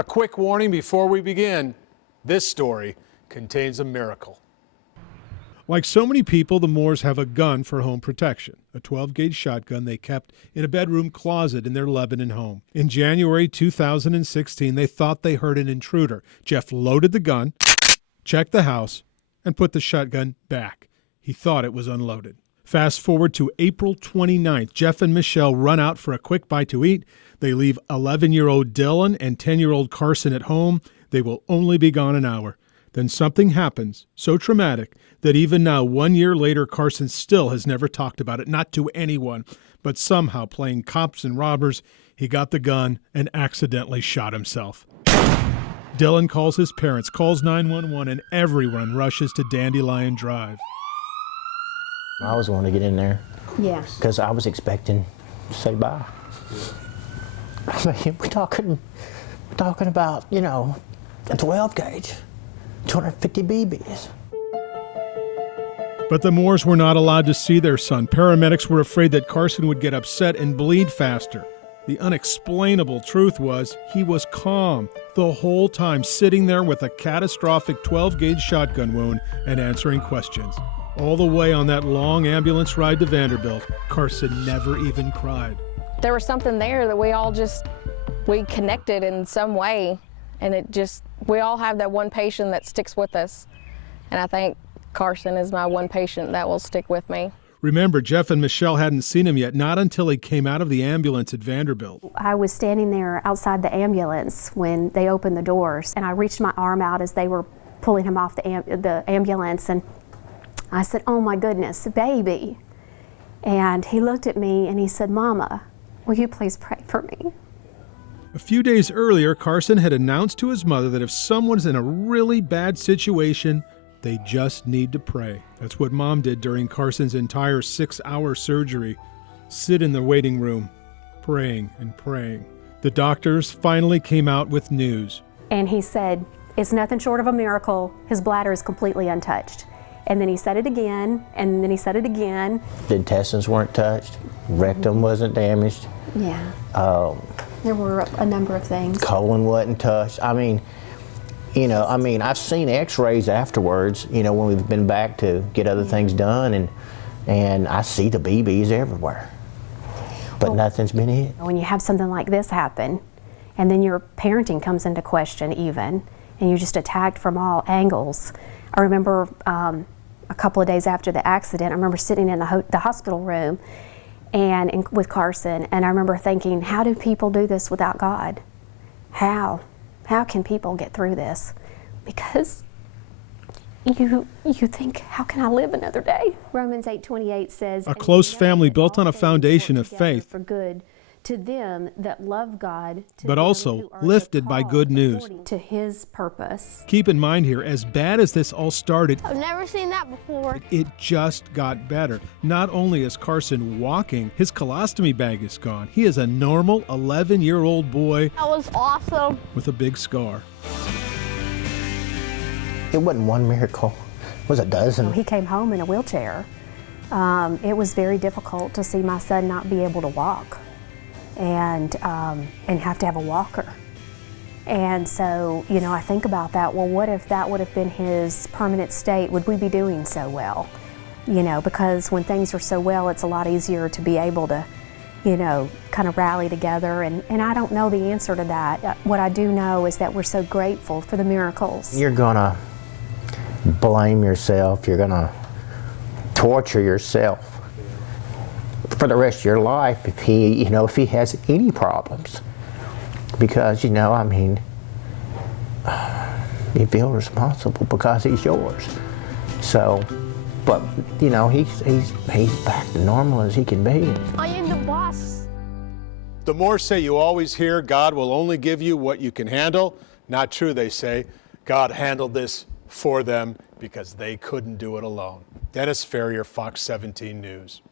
A quick warning before we begin. This story contains a miracle. Like so many people, the Moores have a gun for home protection, a 12-gauge shotgun they kept in a bedroom closet in their Lebanon home. In January 2016, they thought they heard an intruder. Jeff loaded the gun, checked the house, and put the shotgun back. He thought it was unloaded. Fast forward to April 29th. Jeff and Michelle run out for a quick bite to eat. They leave 11-year-old Dylan and 10-year-old Carson at home. They will only be gone an hour. Then something happens so traumatic that even now, 1 year later, Carson still has never talked about it, not to anyone. But somehow, playing cops and robbers, he got the gun and accidentally shot himself. Dylan calls his parents, calls 911, and everyone rushes to Dandelion Drive. I was going to get in there. Yes. Because I was expecting to say bye. I mean, we're talking about, you know, a 12 gauge, 250 BBs. But the Moores were not allowed to see their son. Paramedics were afraid that Carson would get upset and bleed faster. The unexplainable truth was he was calm the whole time, sitting there with a catastrophic 12-gauge shotgun wound and answering questions. All the way on that long ambulance ride to Vanderbilt, Carson never even cried. There was something there that we connected in some way, and we all have that one patient that sticks with us. And I think Carson is my one patient that will stick with me. Remember, Jeff and Michelle hadn't seen him yet, not until he came out of the ambulance at Vanderbilt. I was standing there outside the ambulance when they opened the doors, and I reached my arm out as they were pulling him off the ambulance, and I said, "Oh my goodness, baby." And he looked at me and he said, "Mama, will you please pray for me?" A few days earlier, Carson had announced to his mother that if someone's in a really bad situation, they just need to pray. That's what Mom did during Carson's entire 6-hour surgery. Sit in the waiting room, praying and praying. The doctors finally came out with news. And he said, "It's nothing short of a miracle. His bladder is completely untouched." And then he said it again, and then he said it again. The intestines weren't touched, rectum wasn't damaged. Yeah. There were a number of things. Colon wasn't touched. I mean, I've seen x-rays afterwards, when we've been back to get other things done, and I see the BBs everywhere, but nothing's been hit. When you have something like this happen, and then your parenting comes into question even, and you're just attacked from all angles. I remember a couple of days after the accident, I remember sitting in the hospital room with Carson, and I remember thinking, how do people do this without God? How can people get through this? Because you think, how can I live another day? Romans 8:28 says, a close family built on a foundation of faith, for good to them that love God, but also lifted by good news. To His purpose. Keep in mind here, as bad as this all started, I've never seen that before. It just got better. Not only is Carson walking, his colostomy bag is gone. He is a normal 11-year-old boy. That was awesome. With a big scar. It wasn't one miracle, it was a dozen. He came home in a wheelchair. It was very difficult to see my son not be able to walk and have to have a walker. And so, I think about that. Well, what if that would have been his permanent state? Would we be doing so well? Because when things are so well, it's a lot easier to be able to, kind of rally together. And I don't know the answer to that. What I do know is that we're so grateful for the miracles. You're gonna blame yourself. You're gonna torture yourself for the rest of your life if he has any problems, because you feel responsible because he's yours. So, but he's back to normal as he can be. I am the boss. The Moores say you always hear God will only give you what you can handle. Not true, they say. God handled this for them because they couldn't do it alone. Dennis Ferrier, Fox 17 News.